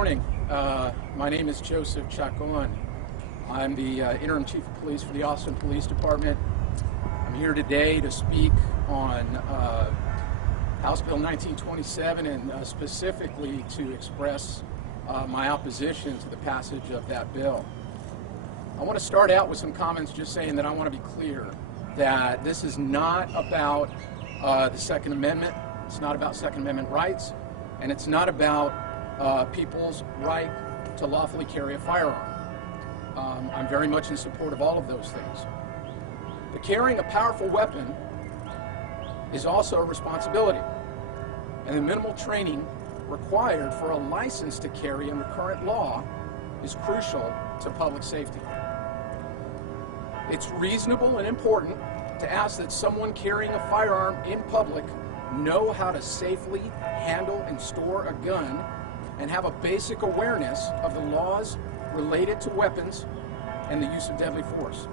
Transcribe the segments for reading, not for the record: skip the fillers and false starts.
morning. My name is Joseph Chacon. I'm the Interim Chief of Police for the Austin Police Department. I'm here today to speak on House Bill 1927 and specifically to express my opposition to the passage of that bill. I want to start out with some comments just saying that I want to be clear that this is not about the Second Amendment. It's not about Second Amendment rights, and it's not about people's right to lawfully carry a firearm. I'm very much in support of all of those things. But carrying a powerful weapon is also a responsibility, and the minimal training required for a license to carry under current law is crucial to public safety. It's reasonable and important to ask that someone carrying a firearm in public know how to safely handle and store a gun and have a basic awareness of the laws related to weapons and the use of deadly force.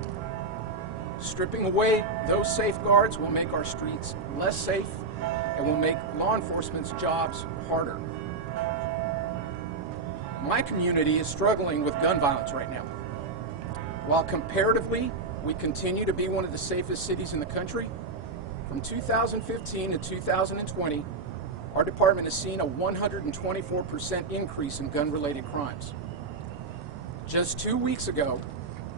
Stripping away those safeguards will make our streets less safe and will make law enforcement's jobs harder. My community is struggling with gun violence right now. While comparatively, we continue to be one of the safest cities in the country, from 2015 to 2020, our department has seen a 124% increase in gun-related crimes. Just 2 weeks ago,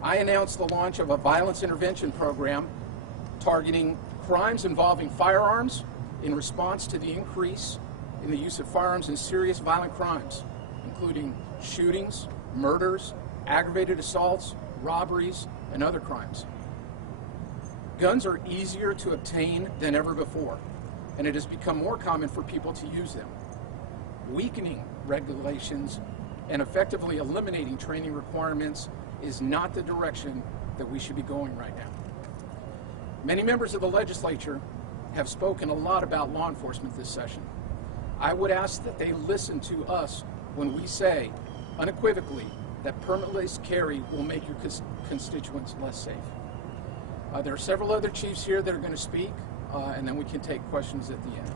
I announced the launch of a violence intervention program targeting crimes involving firearms in response to the increase in the use of firearms in serious violent crimes, including shootings, murders, aggravated assaults, robberies, and other crimes. Guns are easier to obtain than ever before, and it has become more common for people to use them. Weakening regulations and effectively eliminating training requirements is not the direction that we should be going right now. Many members of the legislature have spoken a lot about law enforcement this session. I would ask that they listen to us when we say unequivocally that permitless carry will make your constituents less safe. There are several other chiefs here that are going to speak, and then we can take questions at the end.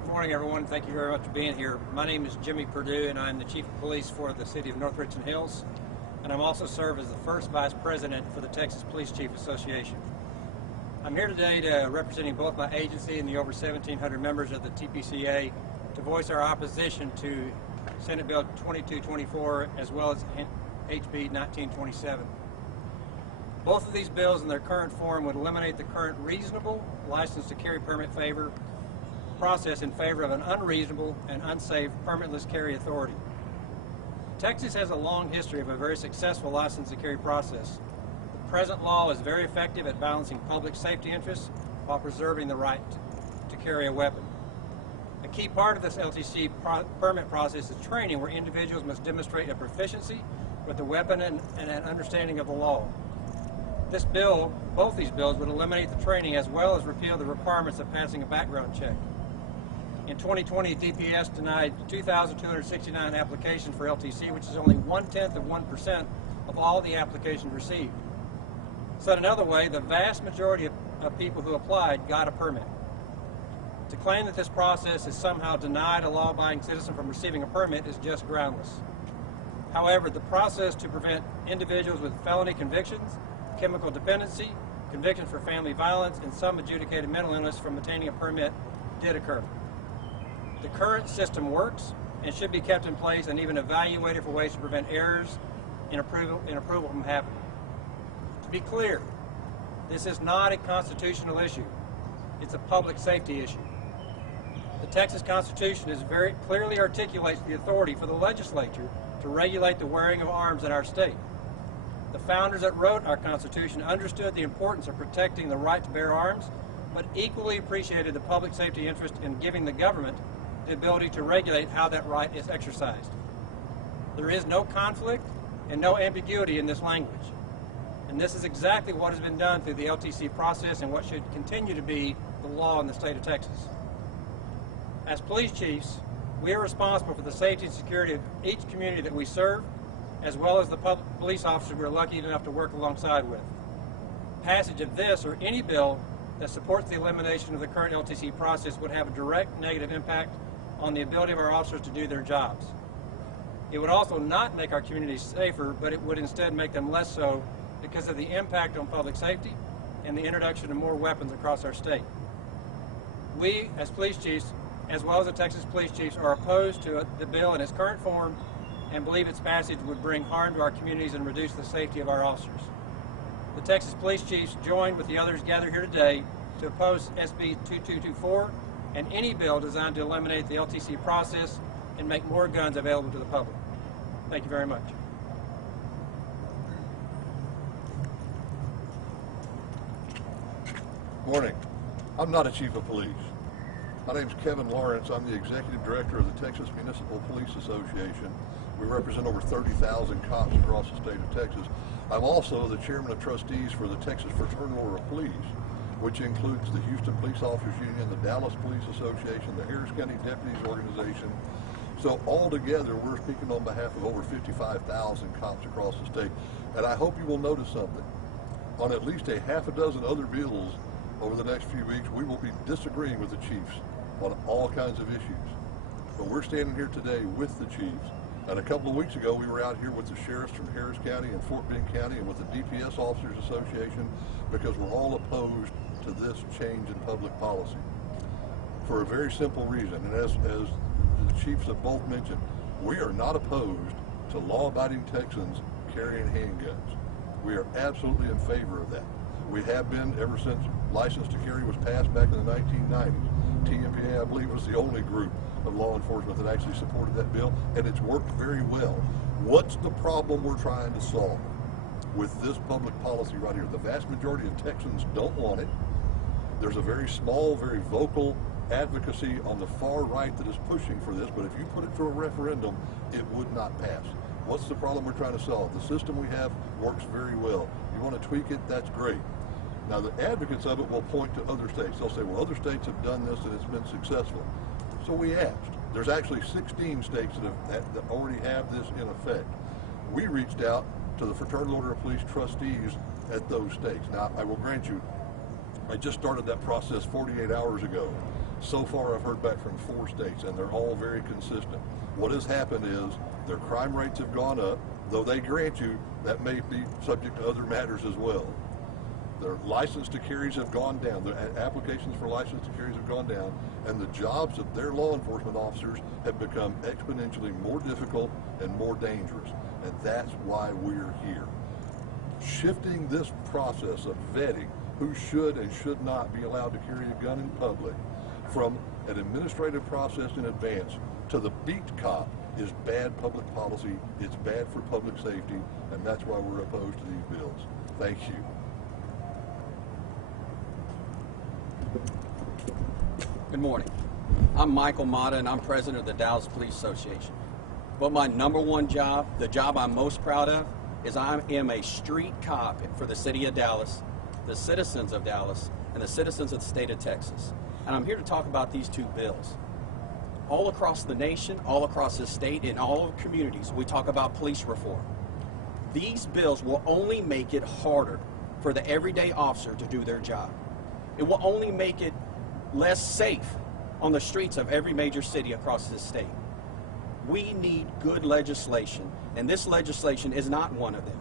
Good morning, everyone. Thank you very much for being here. My name is Jimmy Perdue, and I'm the Chief of Police for the City of North Richland Hills, and I'm also serve as the first Vice President for the Texas Police Chief Association. I'm here today representing both my agency and the over 1,700 members of the TPCA to voice our opposition to Senate Bill 2224 as well as HB 1927. Both of these bills in their current form would eliminate the current reasonable license to carry permit process in favor of an unreasonable and unsafe permitless carry authority. Texas has a long history of a very successful license to carry process. The present law is very effective at balancing public safety interests while preserving the right to carry a weapon. A key part of this LTC permit process is training, where individuals must demonstrate a proficiency with the weapon and an understanding of the law. This bill, both these bills, would eliminate the training as well as repeal the requirements of passing a background check. In 2020, DPS denied 2,269 applications for LTC, which is only 0.1% of all the applications received. Said another way, the vast majority of people who applied got a permit. To claim that this process has somehow denied a law-abiding citizen from receiving a permit is just groundless. However, the process to prevent individuals with felony convictions, chemical dependency, convictions for family violence, and some adjudicated mental illness from obtaining a permit did occur. The current system works and should be kept in place and even evaluated for ways to prevent errors in approval from happening. To be clear, this is not a constitutional issue. It's a public safety issue. The Texas Constitution very clearly articulates the authority for the legislature to regulate the wearing of arms in our state. The founders that wrote our Constitution understood the importance of protecting the right to bear arms, but equally appreciated the public safety interest in giving the government the ability to regulate how that right is exercised. There is no conflict and no ambiguity in this language. And this is exactly what has been done through the LTC process and what should continue to be the law in the state of Texas. As police chiefs, we are responsible for the safety and security of each community that we serve, as well as the police officers we're lucky enough to work alongside with. Passage of this or any bill that supports the elimination of the current LTC process would have a direct negative impact on the ability of our officers to do their jobs. It would also not make our communities safer, but it would instead make them less so because of the impact on public safety and the introduction of more weapons across our state. We, as police chiefs, as well as the Texas police chiefs, are opposed to the bill in its current form and believe its passage would bring harm to our communities and reduce the safety of our officers. The Texas police chiefs join with the others gathered here today to oppose SB 2224 and any bill designed to eliminate the LTC process and make more guns available to the public. Thank you very much. Morning. I'm not a chief of police. My name's Kevin Lawrence. I'm the executive director of the Texas Municipal Police Association. We represent over 30,000 cops across the state of Texas. I'm also the chairman of trustees for the Texas Fraternal Order of Police, which includes the Houston Police Officers Union, the Dallas Police Association, the Harris County Deputies Organization. So altogether, we're speaking on behalf of over 55,000 cops across the state. And I hope you will notice something. On at least a half a dozen other bills over the next few weeks, we will be disagreeing with the chiefs on all kinds of issues. But we're standing here today with the chiefs. And a couple of weeks ago, we were out here with the sheriffs from Harris County and Fort Bend County and with the DPS Officers Association because we're all opposed to this change in public policy for a very simple reason. And as the chiefs have both mentioned, we are not opposed to law-abiding Texans carrying handguns. We are absolutely in favor of that. We have been ever since license to carry was passed back in the 1990s. TMPA, I believe, was the only group of law enforcement that actually supported that bill, and it's worked very well. What's the problem we're trying to solve with this public policy right here? The vast majority of Texans don't want it. There's a very small, very vocal advocacy on the far right that is pushing for this, but if you put it to a referendum, it would not pass. What's the problem we're trying to solve? The system we have works very well. You want to tweak it, that's great. Now, the advocates of it will point to other states. They'll say, well, other states have done this and it's been successful. So we asked. There's actually 16 states that already have this in effect. We reached out to the Fraternal Order of Police trustees at those states. Now, I will grant you, I just started that process 48 hours ago. So far, I've heard back from 4 states, and they're all very consistent. What has happened is their crime rates have gone up, though they grant you that may be subject to other matters as well. Their license to carries have gone down. Their applications for license to carries have gone down, and the jobs of their law enforcement officers have become exponentially more difficult and more dangerous. And that's why we're here. Shifting this process of vetting who should and should not be allowed to carry a gun in public from an administrative process in advance to the beat cop is bad public policy. It's bad for public safety, and that's why we're opposed to these bills. Thank you. Good morning. I'm Michael Mata, and I'm president of the Dallas Police Association. But my number one job, the job I'm most proud of, is I am a street cop for the city of Dallas, the citizens of Dallas, and the citizens of the state of Texas. And I'm here to talk about these 2 bills. All across the nation, all across the state, in all of the communities, we talk about police reform. These bills will only make it harder for the everyday officer to do their job. It will only make it less safe on the streets of every major city across this state. We need good legislation, and this legislation is not one of them.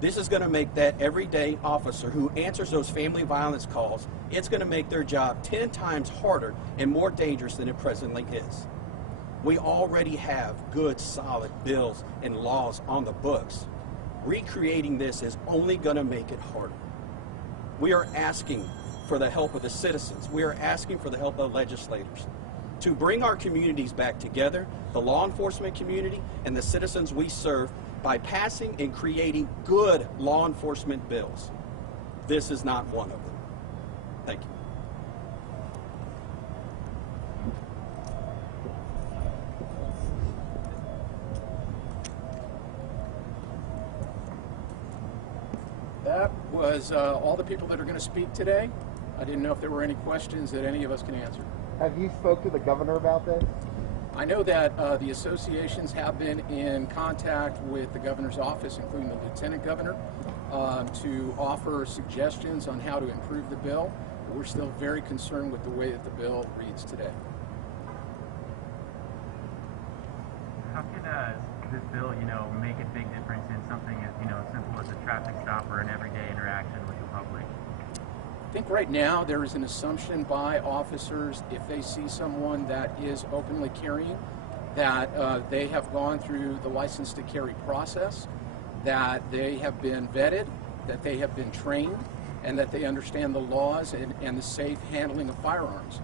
This is going to make that everyday officer who answers those family violence calls, it's going to make their job 10 times harder and more dangerous than it presently is. We already have good, solid bills and laws on the books. Recreating this is only going to make it harder. We are asking for the help of the citizens. We are asking for the help of legislators to bring our communities back together, the law enforcement community and the citizens we serve, by passing and creating good law enforcement bills. This is not one of them. Thank you. That was all the people that are going to speak today. I didn't know if there were any questions that any of us can answer. Have you spoke to the governor about this? I know that the associations have been in contact with the governor's office, including the lieutenant governor, to offer suggestions on how to improve the bill. we're still very concerned with the way that the bill reads today. How can this bill, make a big difference in something as, simple as a traffic stop or an everyday interaction with the public? I think right now there is an assumption by officers, if they see someone that is openly carrying, that they have gone through the license to carry process, that they have been vetted, that they have been trained, and that they understand the laws and the safe handling of firearms.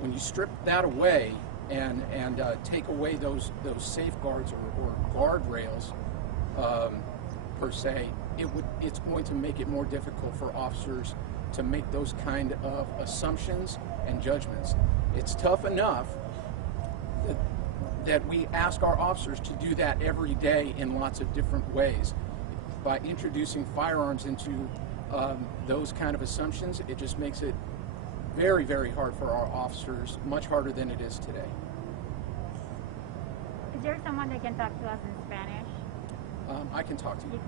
When you strip that away and take away those safeguards or guardrails per se, it's going to make it more difficult for officers to make those kind of assumptions and judgments. It's tough enough that we ask our officers to do that every day in lots of different ways. By introducing firearms into those kind of assumptions, it just makes it very, very hard for our officers, much harder than it is today. Is there someone that can talk to us in Spanish? I can talk to you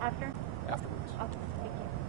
After? afterwards. Okay, thank you.